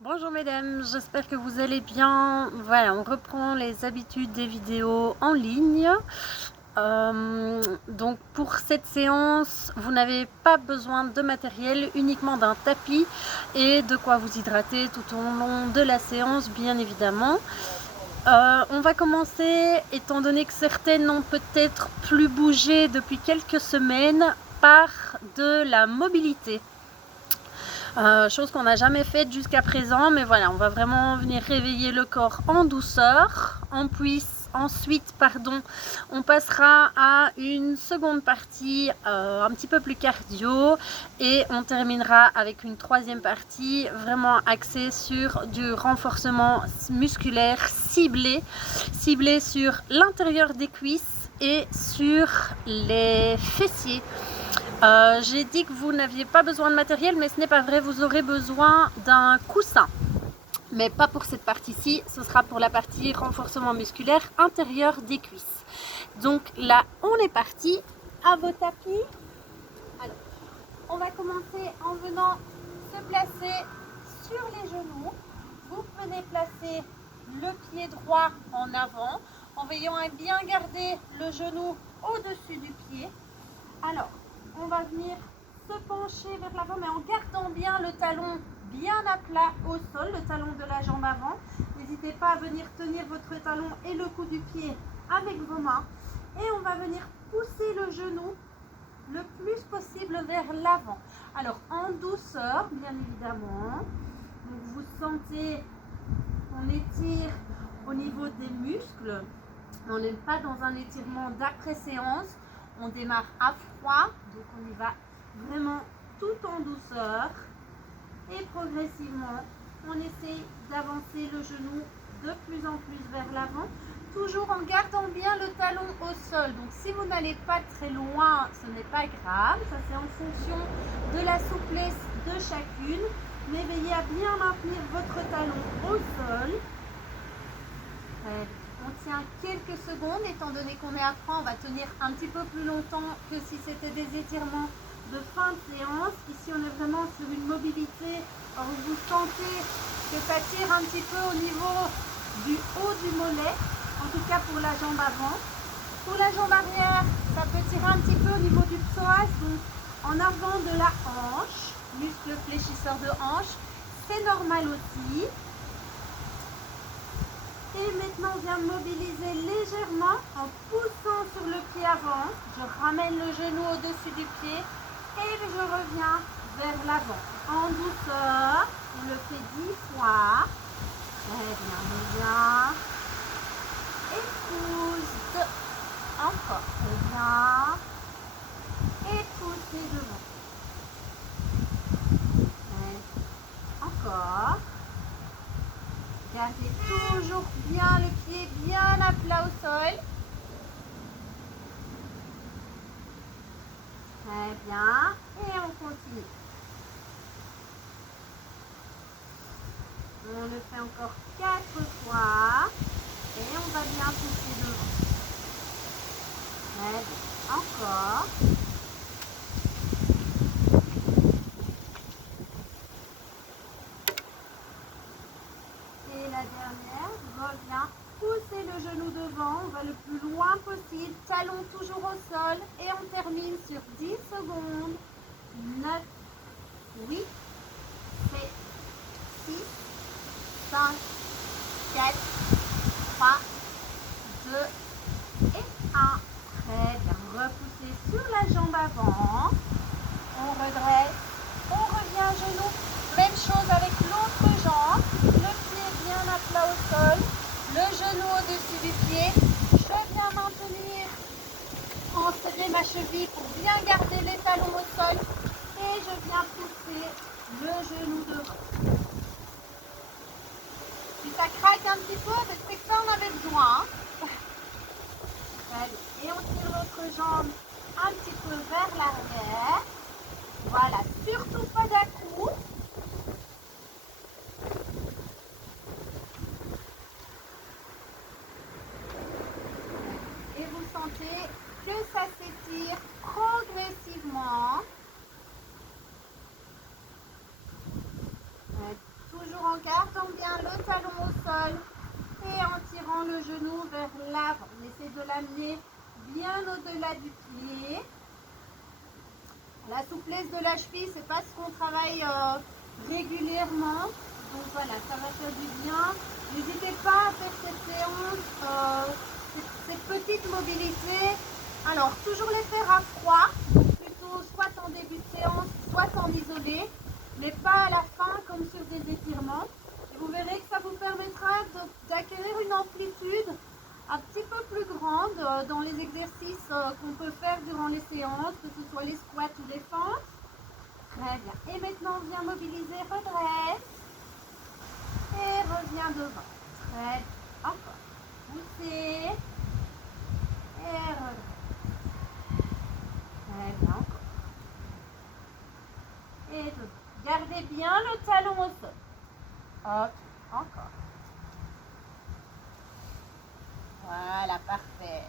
Bonjour mesdames, j'espère que vous allez bien. Voilà, on reprend les habitudes des vidéos en ligne. Donc pour cette séance, vous n'avez pas besoin de matériel, uniquement d'un tapis et de quoi vous hydrater tout au long de la séance, bien évidemment. On va commencer, étant donné que certaines n'ont peut-être plus bougé depuis quelques semaines, par de la mobilité. Chose qu'on n'a jamais faite jusqu'à présent, mais voilà, on va vraiment venir réveiller le corps en douceur. Ensuite, on passera à une seconde partie un petit peu plus cardio et on terminera avec une troisième partie vraiment axée sur du renforcement musculaire ciblé sur l'intérieur des cuisses et sur les fessiers. J'ai dit que vous n'aviez pas besoin de matériel, mais ce n'est pas vrai, vous aurez besoin d'un coussin. Mais pas pour cette partie-ci, ce sera pour la partie renforcement musculaire intérieur des cuisses. Donc là, on est parti. À vos tapis. Alors, on va commencer en venant se placer sur les genoux. Vous venez placer le pied droit en avant, en veillant à bien garder le genou au-dessus du pied. Alors, on va venir se pencher vers l'avant, mais en gardant bien le talon bien à plat au sol, le talon de la jambe avant. N'hésitez pas à venir tenir votre talon et le cou du pied avec vos mains. Et on va venir pousser le genou le plus possible vers l'avant. Alors, en douceur, bien évidemment. Donc, vous sentez, on étire au niveau des muscles. On n'est pas dans un étirement d'après-séance. On démarre à froid, donc on y va vraiment tout en douceur. Et progressivement, on essaye d'avancer le genou de plus en plus vers l'avant, toujours en gardant bien le talon au sol. Donc si vous n'allez pas très loin, ce n'est pas grave, ça c'est en fonction de la souplesse de chacune. Mais veillez à bien maintenir votre talon au sol. On tient quelques secondes, étant donné qu'on est à froid, on va tenir un petit peu plus longtemps que si c'était des étirements de fin de séance. Ici, on est vraiment sur une mobilité. Alors, vous sentez que ça tire un petit peu au niveau du haut du mollet, en tout cas pour la jambe avant. Pour la jambe arrière, ça peut tirer un petit peu au niveau du psoas, donc en avant de la hanche, muscle fléchisseur de hanche. C'est normal aussi. Et maintenant, on vient mobiliser légèrement en poussant sur le pied avant. Je ramène le genou au-dessus du pied et je reviens vers l'avant. En douceur, on le fait 10 fois. Très bien, bien. Et pousse. Encore, très bien. Et poussez devant. Et encore. Gardez toujours bien le pied bien à plat au sol. Très bien. Et on continue. On le fait encore 4 fois. Et on va bien pousser devant. Très bien. Encore. Et la dernière, reviens, pousser le genou devant, on va le plus loin possible, talon toujours au sol et on termine sur 10 secondes. 9, 8, 7, 6, 5, 4, 3, 2 et 1. Très bien, repoussez sur la jambe avant, on redresse, on revient genou, même chose avec l'autre jambe, le pied bien à plat au sol, le genou au-dessus du pied, je viens maintenir en serrer ma cheville pour bien garder les talons au sol et je viens pousser le genou devant. Si ça craque un petit peu, c'est que ça en avait besoin. Allez, et on tire l'autre jambe un petit peu vers l'arrière. Voilà, surtout pas d'à-coups. Et vous sentez que ça s'étire progressivement. toujours en gardant bien le talon au sol et en tirant le genou vers l'avant. On essaie de l'amener bien au-delà du pied. La souplesse de la cheville, c'est pas ce qu'on travaille régulièrement. Donc voilà, ça va faire du bien. N'hésitez pas à faire cette séance, cette petite mobilité. Alors, toujours les faire à froid, plutôt soit en début de séance, soit en isolé, mais pas à la fin comme sur des étirements. Et vous verrez que ça vous permettra d'acquérir une amplitude un petit peu plus grande dans les exercices qu'on peut faire durant les séances, que ce soit les squats ou les fentes. Très bien. Et maintenant, on vient mobiliser, redresse. Et reviens devant. Très bien. Encore. Poussez. Et redresse. Très bien. Encore. Et devant. Gardez bien le talon au sol. Ok. Encore. Voilà, parfait.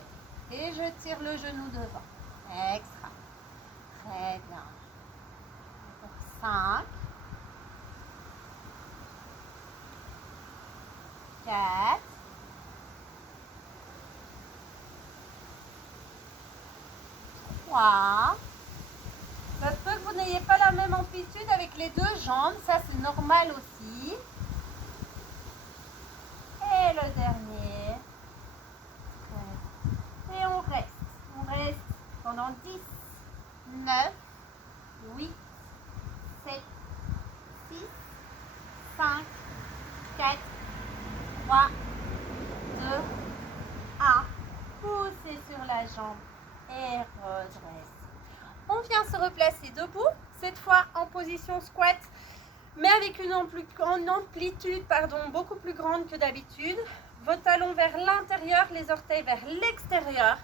Et je tire le genou devant. Extra. Très bien. Encore 5. 4. 3. Ça se peut que vous n'ayez pas la même amplitude avec les deux jambes. Ça, c'est normal aussi. Et le dernier. Et on reste. On reste pendant 10, 9, 8, 7, 6, 5, 4, 3, 2, 1. Poussez sur la jambe et redresse. On vient se replacer debout, cette fois en position squat, mais avec une amplitude beaucoup plus grande que d'habitude. Vos talons vers l'intérieur, les orteils vers l'extérieur.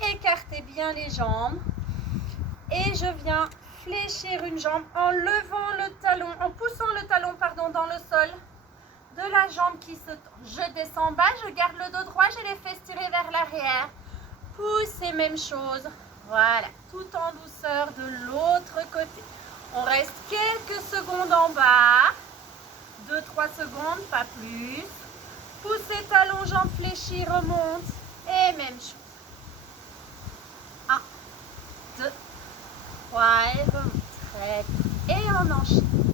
Écartez bien les jambes. Et je viens fléchir une jambe en levant le talon, en poussant le talon dans le sol de la jambe qui se tend. Je descends bas, je garde le dos droit, j'ai les fesses tirées vers l'arrière. Poussez, même chose. Voilà, tout en douceur de l'autre côté. On reste quelques secondes en bas. 2-3 secondes, pas plus. Poussez, talon, jambes fléchies, remonte. Et même chose. 1, 2, 3 et remonte. Très bien. Et on enchaîne.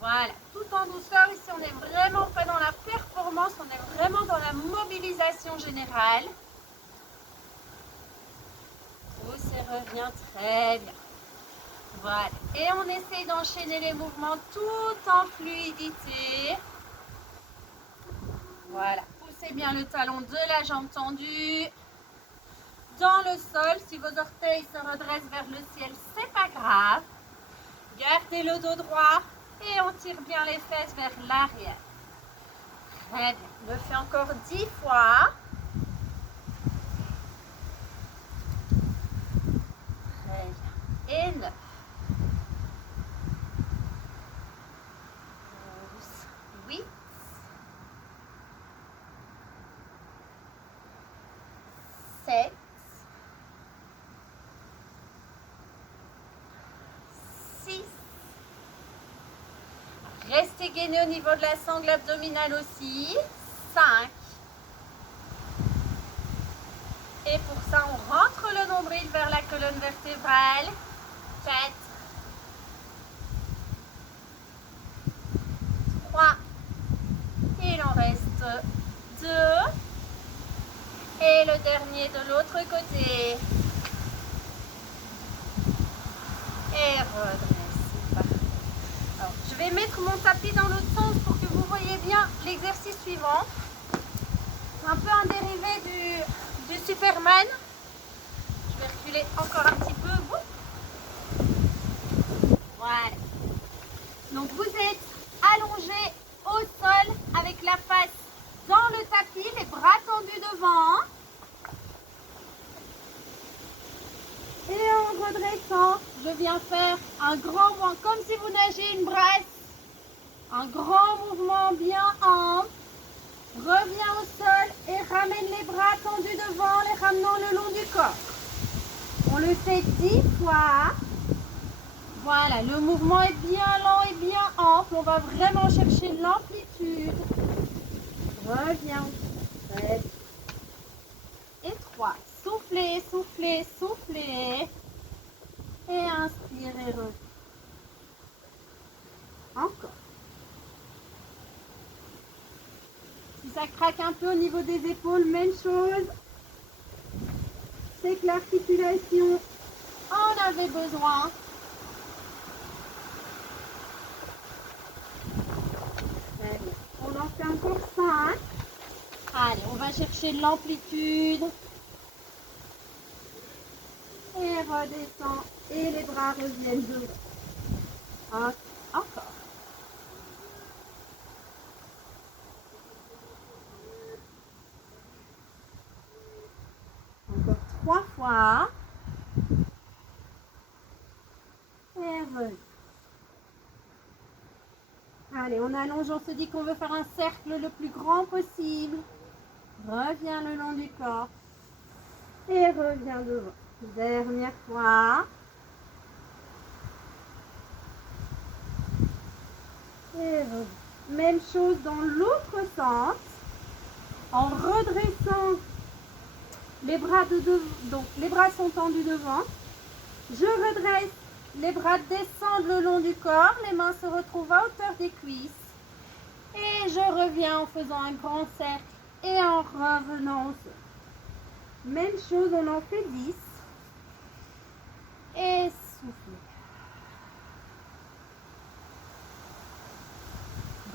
Voilà, tout en douceur. Ici, on n'est vraiment pas dans la performance, on est vraiment dans la mobilisation générale. Pousse et revient très bien. Voilà, et on essaye d'enchaîner les mouvements tout en fluidité. Voilà, poussez bien le talon de la jambe tendue dans le sol. Si vos orteils se redressent vers le ciel, c'est pas grave. Gardez le dos droit et on tire bien les fesses vers l'arrière. Très bien, on le fait encore 10 fois. Très bien, et 9. 8, 7, 6. Restez gainé au niveau de la sangle abdominale aussi. 5. Et pour ça, on rentre le nombril vers la colonne vertébrale. 4. 3. Il en reste 2. Et le dernier de l'autre côté. Et redresse. Parfait. Alors, je vais mettre mon tapis dans l'autre sens pour que vous voyez bien l'exercice suivant. C'est un peu un dérivé du Superman. Je vais reculer encore un petit peu. Voilà. Donc vous êtes allongé au sol avec la face dans le tapis, les bras tendus devant. Et en redressant, je viens faire un grand mouvement, comme si vous nagez une brasse. Un grand mouvement bien ample. Reviens au sol et ramène les bras tendus devant, les ramenant le long du corps. On le fait 10 fois. Voilà, le mouvement est bien lent et bien ample. On va vraiment chercher l'amplitude reviens. 7 et 3. Soufflez, soufflez, soufflez. Et inspirez, revenez. Encore. Si ça craque un peu au niveau des épaules, même chose. C'est que l'articulation en avait besoin. Très bien. On en fait encore 5. Allez, on va chercher de l'amplitude. Et redescend. Et les bras reviennent devant. Encore. Encore 3 fois. Et reviens. Allez, on allonge, on se dit qu'on veut faire un cercle le plus grand possible. Reviens le long du corps. Et reviens devant. Dernière fois. Et reviens. Même chose dans l'autre sens. En redressant les bras de devant. Donc les bras sont tendus devant. Je redresse. Les bras descendent le long du corps. Les mains se retrouvent à hauteur des cuisses. Et je reviens en faisant un grand cercle. Et en revenant au sol. Même chose, on en fait 10. Et soufflez.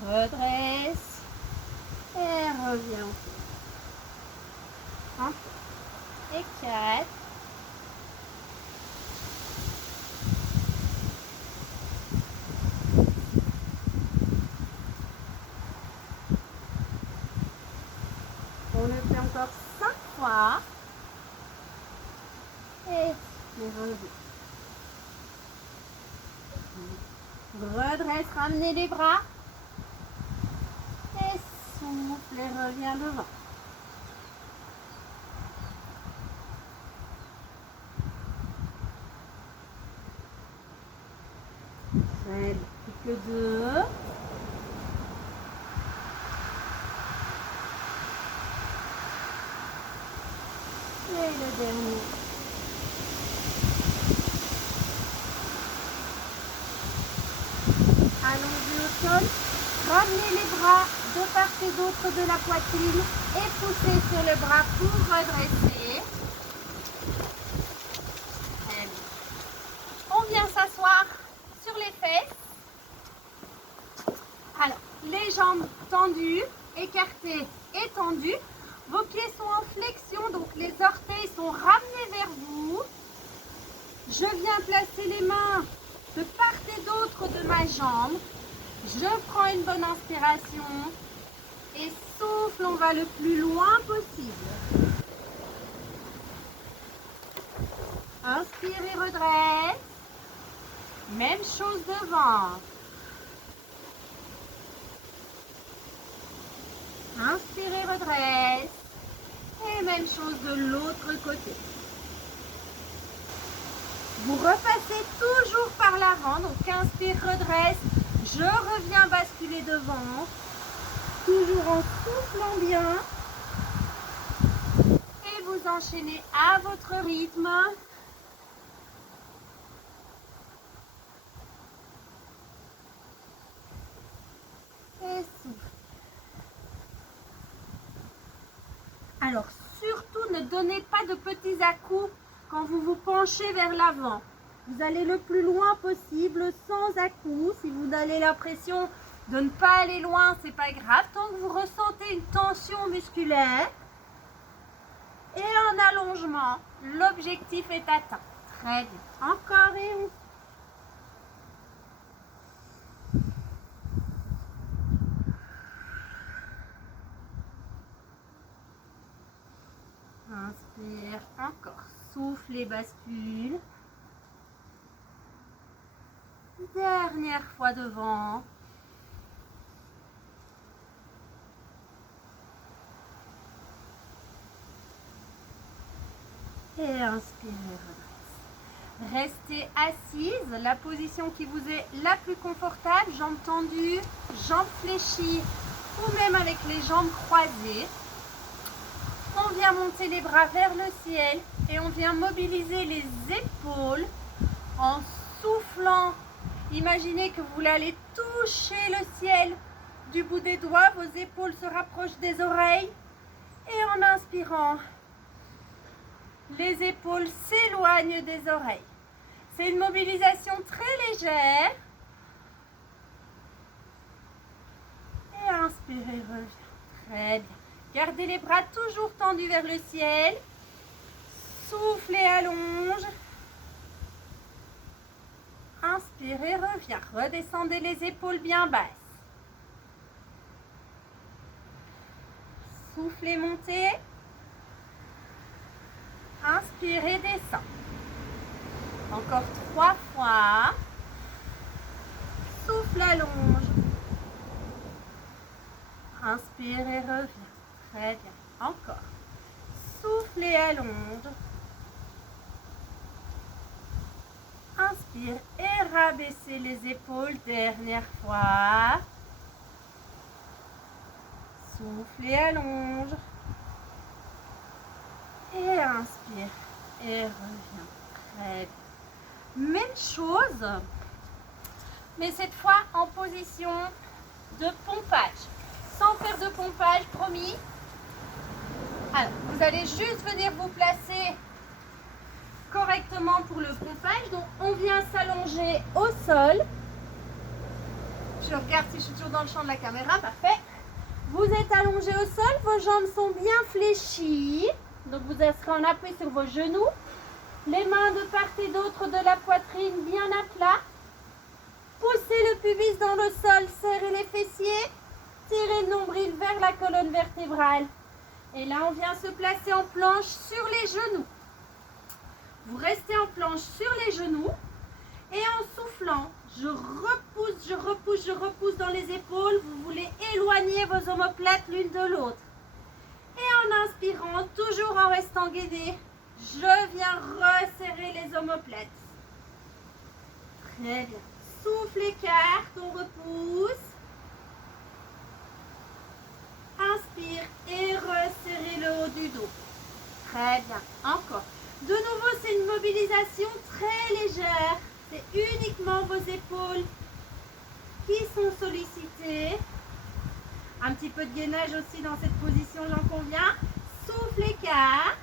Redresse. Et reviens. Encore. Et 4. On le fait encore 5 fois. Et redresse, ramenez les bras. Et souffle et reviens devant. Très bien. Plus que 2. Et le dernier. Allongez au sol. Ramenez les bras de part et d'autre de la poitrine et poussez sur le bras pour redresser. Très bien. On vient s'asseoir sur les fesses. Alors, les jambes tendues, écartées et tendues. Vos pieds sont en flexion, donc les orteils sont ramenés vers vous. Je viens placer les mains de part et d'autre de ma jambe. Je prends une bonne inspiration et souffle, on va le plus loin possible. Inspire et redresse. Même chose devant. Inspire et redresse. Et même chose de l'autre côté. Vous repassez toujours par l'avant. Donc inspire, redresse. Je reviens basculer devant. Toujours en soufflant bien. Et vous enchaînez à votre rythme. Et souffle. Alors, surtout, ne donnez pas de petits à-coups quand vous vous penchez vers l'avant. Vous allez le plus loin possible sans à-coups. Si vous avez l'impression de ne pas aller loin, c'est pas grave. Tant que vous ressentez une tension musculaire et un allongement, l'objectif est atteint. Très bien. Encore et une. Inspire, encore. Souffle et bascule. Dernière fois devant. Et inspirez, redresse. Restez assise, la position qui vous est la plus confortable, jambes tendues, jambes fléchies ou même avec les jambes croisées. On vient monter les bras vers le ciel et on vient mobiliser les épaules en soufflant. Imaginez que vous voulez aller toucher le ciel du bout des doigts, vos épaules se rapprochent des oreilles et en inspirant, les épaules s'éloignent des oreilles. C'est une mobilisation très légère. Et inspirez, revient. Très bien. Gardez les bras toujours tendus vers le ciel. Soufflez, allonge. Inspirez, revient. Redescendez les épaules bien basses. Soufflez, montez. Inspirez, descend. Encore 3 fois. Souffle, allonge. Inspirez, revient. Très bien. Encore. Soufflez, allonge. Inspire et rabaissez les épaules. Dernière fois. Soufflez, allonge. Et inspire et revient. Très bien. Même chose, mais cette fois en position de pompage. Sans faire de pompage, promis. Alors, vous allez juste venir vous placer correctement pour le pompage. Donc, on vient s'allonger au sol. Je regarde si je suis toujours dans le champ de la caméra. Parfait. Vous êtes allongé au sol. Vos jambes sont bien fléchies. Donc, vous serez en appui sur vos genoux. Les mains de part et d'autre de la poitrine bien à plat. Poussez le pubis dans le sol. Serrez les fessiers. Tirez le nombril vers la colonne vertébrale. Et là, on vient se placer en planche sur les genoux. Vous restez en planche sur les genoux. Et en soufflant, je repousse, je repousse, je repousse dans les épaules. Vous voulez éloigner vos omoplates l'une de l'autre. Et en inspirant, toujours en restant guidé, je viens resserrer les omoplates. Très bien. Souffle, écarte, on repousse. Inspire et resserrez le haut du dos. Très bien. Encore. De nouveau, c'est une mobilisation très légère. C'est uniquement vos épaules qui sont sollicitées. Un petit peu de gainage aussi dans cette position, j'en conviens. Souffle, écarte.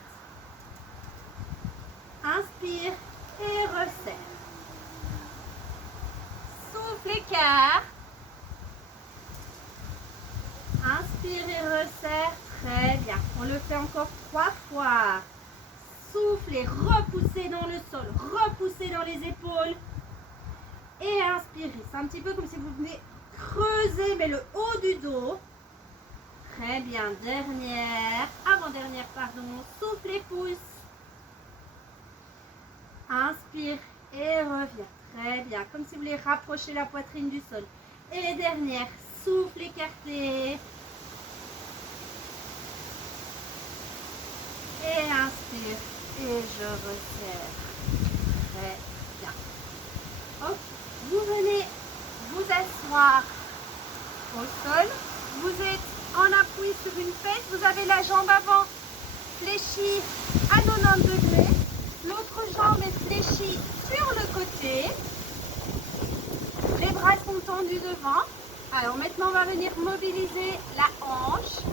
Inspire et resserre. Souffle, écarte. Inspire et resserre. Très bien. On le fait encore 3 fois. Soufflez, repoussez dans le sol, repoussez dans les épaules. Et inspirez. C'est un petit peu comme si vous venez creuser, mais le haut du dos. Très bien. Dernière, avant-dernière, pardon. Souffle et pousse. Inspire et reviens. Très bien. Comme si vous voulez rapprocher la poitrine du sol. Et dernière, souffle écarté. Et inspire. Et je resserre. Très bien. Ok. Vous venez vous asseoir au sol. Vous êtes en appui sur une fesse. Vous avez la jambe avant fléchie à 90 degrés. L'autre jambe est fléchie sur le côté. Les bras sont tendus devant. Alors maintenant, on va venir mobiliser la hanche.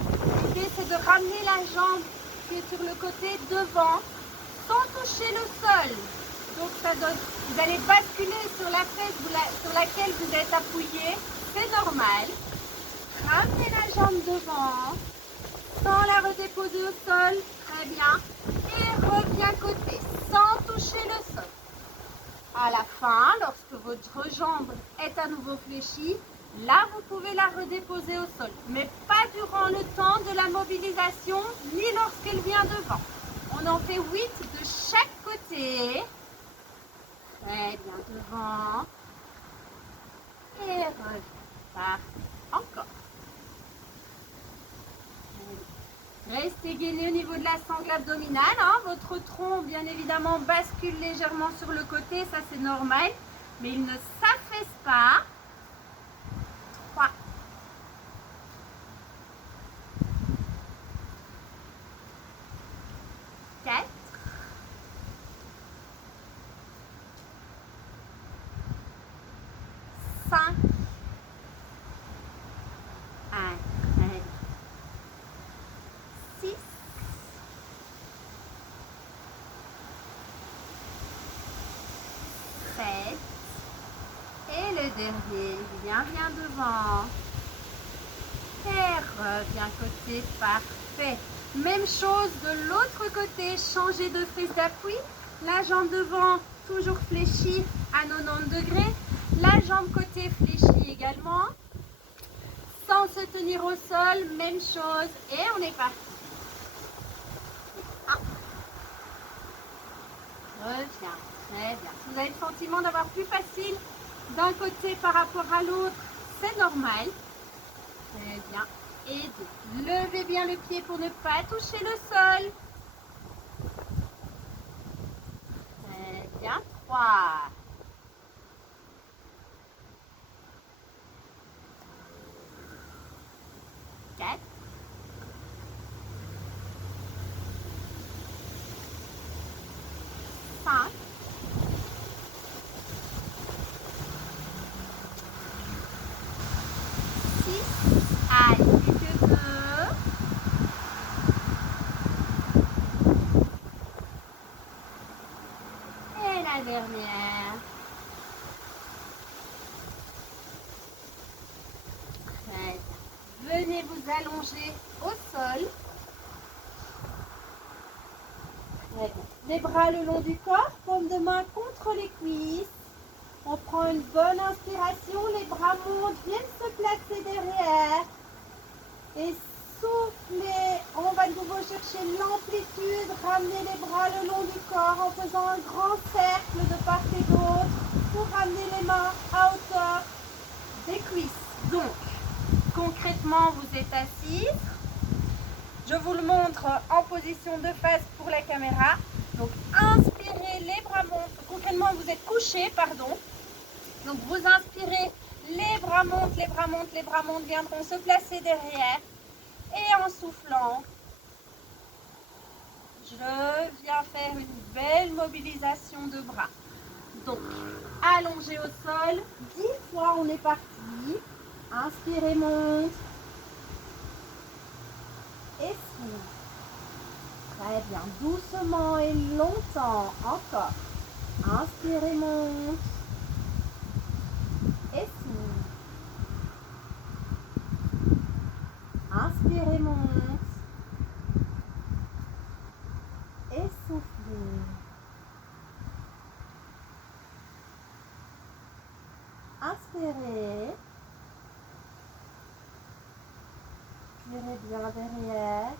L'idée, c'est de ramener la jambe qui est sur le côté devant sans toucher le sol. Donc ça donne, vous allez basculer sur la fesse sur laquelle vous êtes appuyé. C'est normal. Ramenez la jambe devant sans la redéposer au sol. Très bien. Et reviens côté sans toucher le sol. À la fin, lorsque votre jambe est à nouveau fléchie, là vous pouvez la redéposer au sol. Mais pas durant le temps de la mobilisation, ni lorsqu'elle vient devant. On en fait 8 de chaque côté. Très bien, devant. Et reviens. Parfait. Encore. Restez gainé au niveau de la sangle abdominale. Hein. Votre tronc, bien évidemment, bascule légèrement sur le côté. Ça, c'est normal. Mais il ne s'affaisse pas. 3, derrière, viens devant. Et reviens côté, parfait. Même chose de l'autre côté, changer de prise d'appui. La jambe devant, toujours fléchie à 90 degrés. La jambe côté fléchie également. Sans se tenir au sol, même chose. Et on est parti. Reviens, très bien. Si vous avez le sentiment d'avoir plus facile d'un côté par rapport à l'autre, c'est normal. Très bien. Et deux. Levez bien le pied pour ne pas toucher le sol. Très bien. 3. 4. 5. 6. Allez, plus que 2. Et la dernière. Très bien. Venez vous allonger au sol. Très bien. Les bras le long du corps, paume de main contre les cuisses. On prend une bonne inspiration, les bras montent, viennent se placer derrière. Et soufflez. On va de nouveau chercher l'amplitude, ramener les bras le long du corps en faisant un grand cercle de part et d'autre pour ramener les mains à hauteur des cuisses. Donc, concrètement, vous êtes assise. Je vous le montre en position de face pour la caméra. Donc, inspirez, les bras montent. Concrètement, vous êtes couché, pardon. Donc, vous inspirez, les bras montent, les bras montent, les bras montent, viendront se placer derrière. Et en soufflant, je viens faire une belle mobilisation de bras. Donc, allongé au sol, 10 fois, on est parti. Inspirez, monte. Et souffle. Très bien. Doucement et longtemps. Encore. Inspirez, monte. Et souffle. Inspirez, monte. Et soufflez. Inspirez. Tirez bien derrière.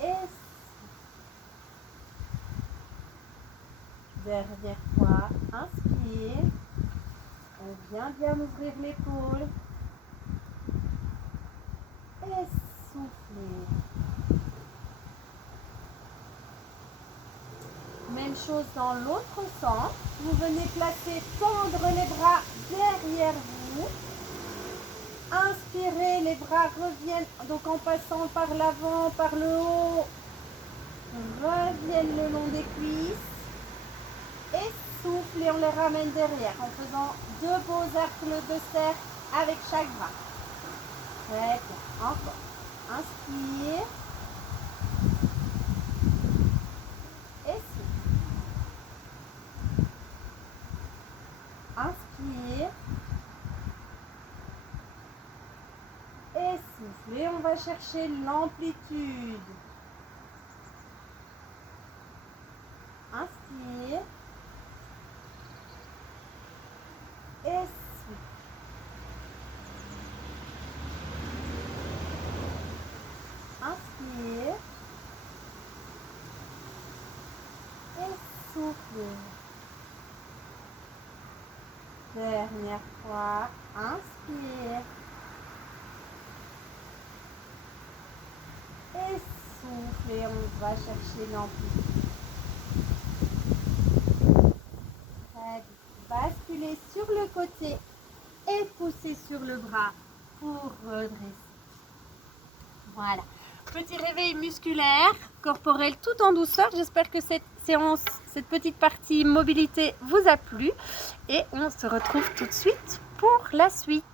Et dernière fois, inspire. On vient bien ouvrir l'épaule. Et souffler. Même chose dans l'autre sens. Vous venez placer, tendre les bras derrière vous. Inspirez, les bras reviennent, donc en passant par l'avant, par le haut, reviennent le long des cuisses. Et soufflez, on les ramène derrière en faisant 2 beaux cercles de cercle avec chaque bras. Très bien. Encore. Inspire. Et souffle. Inspire. Et souffle. Et on va chercher l'amplitude. Inspire. Et souffle. Inspire. Et souffle. Dernière fois. Inspire. Et souffle. Et on va chercher l'amplitude. Basculez sur le côté et poussez sur le bras pour redresser. Voilà. Petit réveil musculaire, corporel tout en douceur. J'espère que cette séance, cette petite partie mobilité vous a plu. Et on se retrouve tout de suite pour la suite.